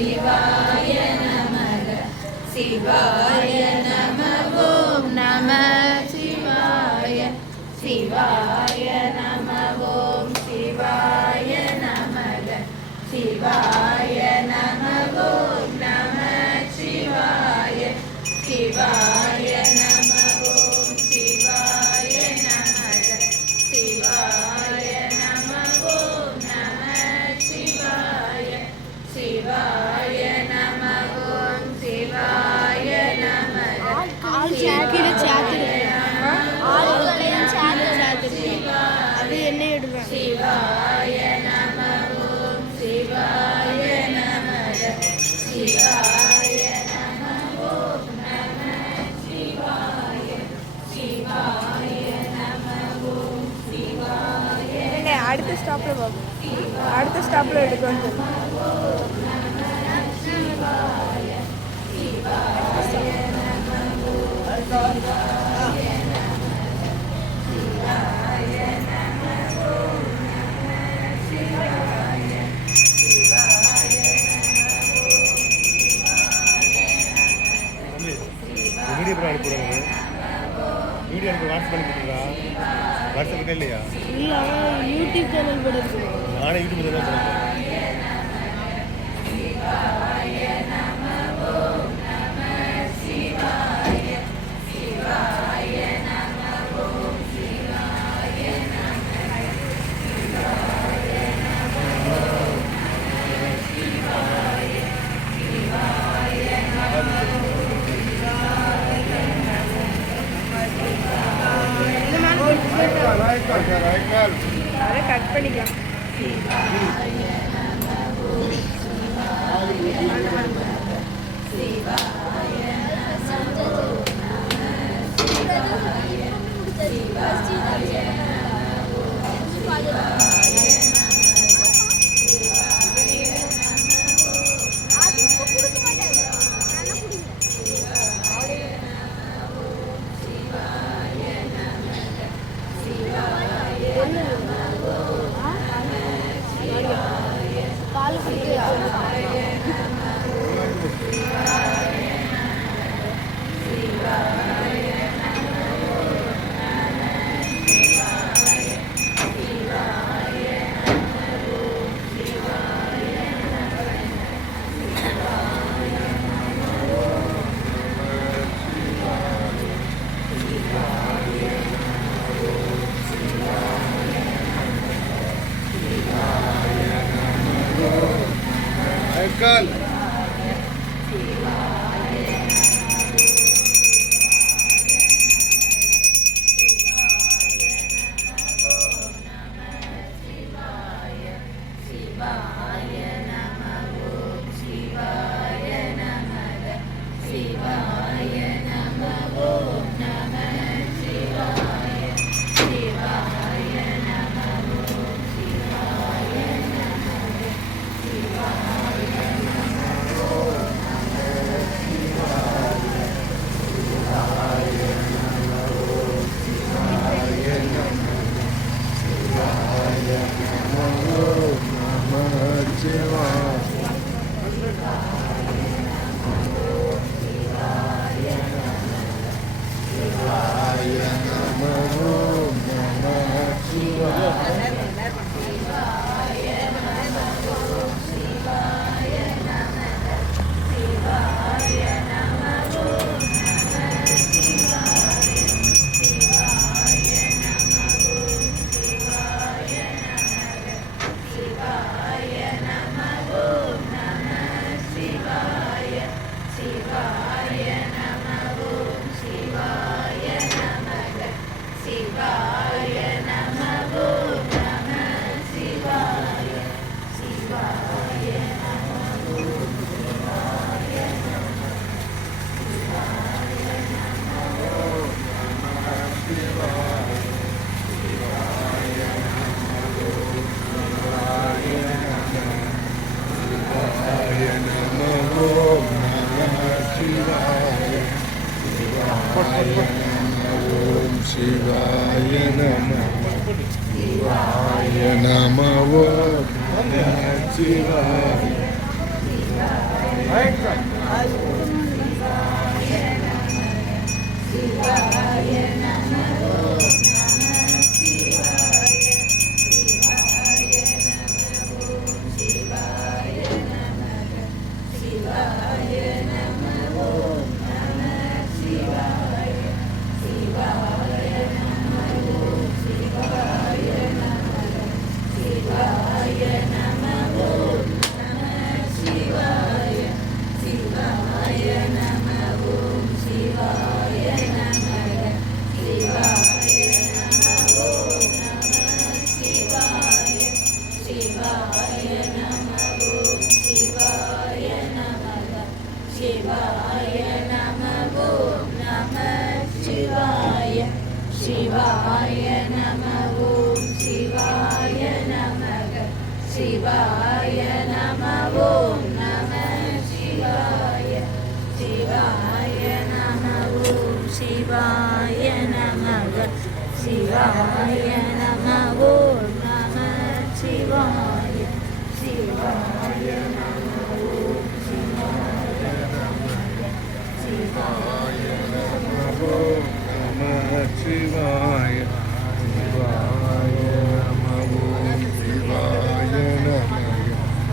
சிவாய நமக சிவாய நம ஓம் நம சிவாய சிவாய நம ஓம் சிவாய நமக சிவாய நம ஓம் நம சிவாய சிவாய நம ஓம் சிவாய நமக சிவாய நம ஓம் நம சிவாய சிவாய நம ஓம் சிவாய நமக சிவாய நம ஓம் சிவாய நமக சிவாய நம ஓம் நம சிவாய சிவாய நம ஓம் சிவாய அடுத்த ஸ்டாப்ல பாப்போம். அடுத்த ஸ்டாப்ல எடுக்கணும். சிவாய சிவாய நம ஓம் சிவாய நம சிவாய நம ஓம் நம சிவாய சிவாய நம ஓம் சிவாய வீடியோ கூட அனுப்புறாங்க. வீடியோ அனுப்பி வாட்ஸ்அப் அனுப்பிட்டுருக்கா? வாட்ஸ்அப் இல்லையா? இல்ல யூடியூப் சேனல் கூட இருக்கு. நானே யூடியூப் தான் பண்ணுறேன். சிவாய நம ஓம் நம சிவாய சிவாய நம ஓம் சிவாய நம சிவாய நம ஓம் நம சிவாய சிவாய நம ஓம் சிவாய நம அதை கட் பண்ணிக்கலாம். சிவாய நம ஓம் சிவாய நம சிவாய நம ஓம் நம சிவாய சிவாய நம ஓம் சிவாய நம சிவாய நம ஓம் சிவாய நம ஓம் சிவாய நம சிவாய நம ஓம் நம சிவாய பால் குடிக்க சிவாய நம ஓம் சிவாய நம சிவாய நம ஓம் நம சிவாய சிவாய நம ஓம் சிவாய நம சிவாய நம ஓம் அயக்கால் சிவாய நம ஓம் சிவாய நமக சிவாய நம ஓம் நம சிவாய சிவாய நம ஓம் சிவாய நமக சிவாய நம ஓம் நம சிவாய சிவாய நம ஓம் சிவாய நம சிவாய நம ஓம் நம शिवाय नमः शिवाय नमः शिवाय சிவாய சிவாய நம ஓம் சிவாய நமக சிவாய நம ஓம் நம சிவாய சிவாய நம ஓம் சிவாய நமக சிவாய நம ஓம் நம சிவாய சிவாய நம ஓம் சிவாய நமக சிவாய நம ஓம் நம சிவாய சிவாய நம ஓம் சிவாய நமக சிவாய நம ஓம் நம சிவாய சிவாய நம ஓம் சிவாய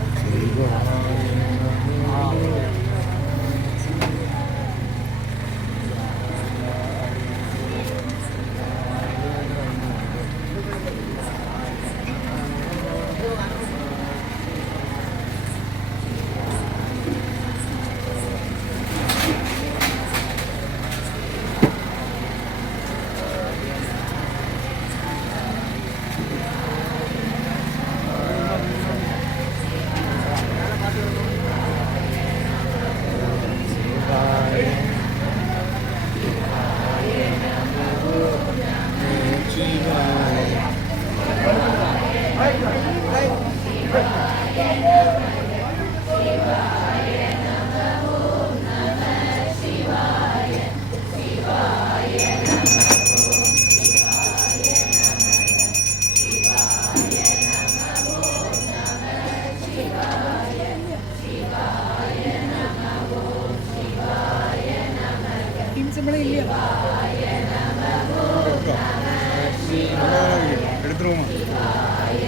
சிவாய சிவாய சிவாய நமோ சிவாய நமோ சிவாய நமோ எடுத்துருவோம் சிவாய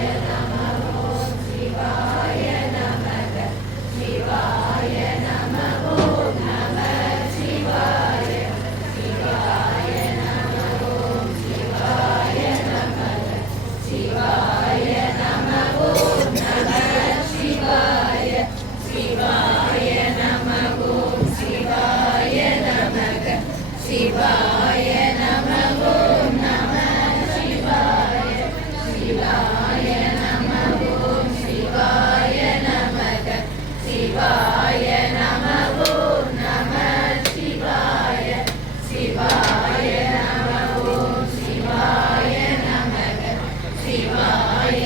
நம ஓம் நம சிவாய சிவாய நம ஓம் சிவாய நமக சிவாய நம ஓம் நம சிவாய சிவாய நம ஓம் சிவாய நமக சிவாய நம ஓம் நம சிவாய சிவாய நம ஓம் சிவாய நமக சிவாய நம ஓம் நம சிவாய சிவாய நம ஓம் சிவாய நமக சிவாய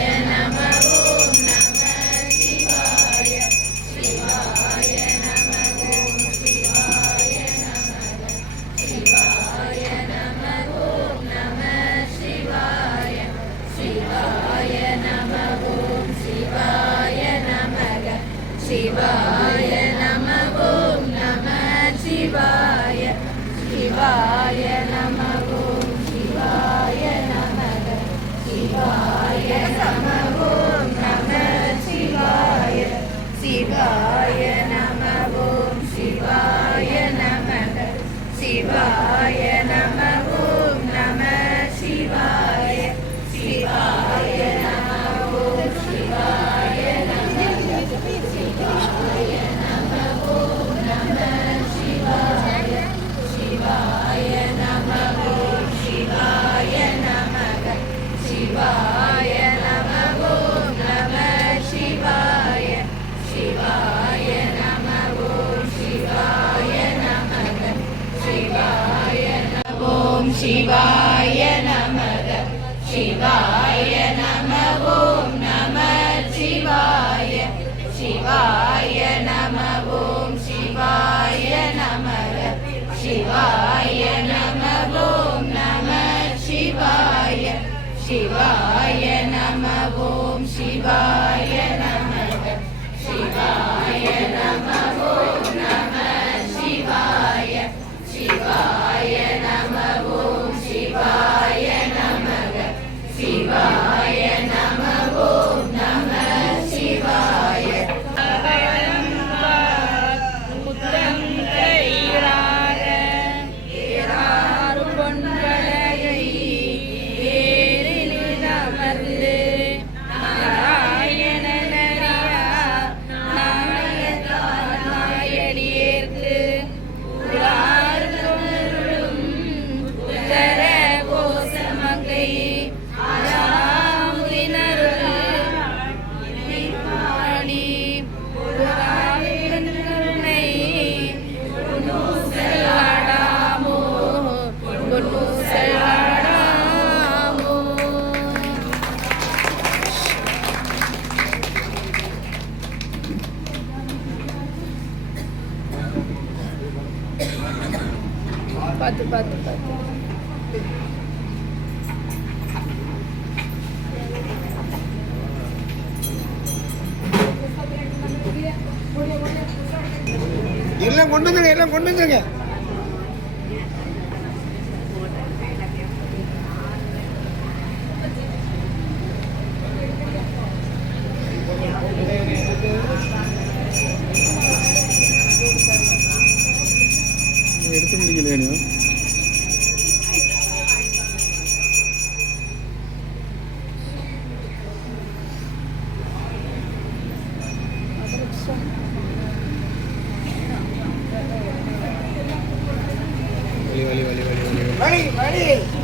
நம ஓம் நம சிவாய சிவாய நம ஓம் சிவாய நமக சிவாய நம ஓம் நம சிவாய சிவாய நம ஓம் சிவாய நமக சிவாய நம ஓம் நம சிவாய சிவாய நம ஓம் சிவாய நமக சிவாய நம ஓம் நம சிவாய சிவாய நம ஓம் சிவாய நமக சிவாய நம ஓம் நம சிவாய சிவாய நம ஓம் சிவாய நமக சிவாய நம ஓம் சிவாய நமக சிவாய நம ஓம் நம சிவாய சிவாய நம ஓம் சிவாய நமக சிவாய நம ஓம் நம சிவாய சிவாய நம ஓம் சிவாய நமக சிவாய நம ஓம் நம சிவாய சிவாய நம ஓம் சிவாய பார்த்து பார்த்து பார்த்து. எல்லாம் கொண்டு வந்துங்க, எல்லாம் கொண்டு வந்துங்க. எடுத்து முடிக்கலையா? வலி வலி வலி வலி வலி வழி வழி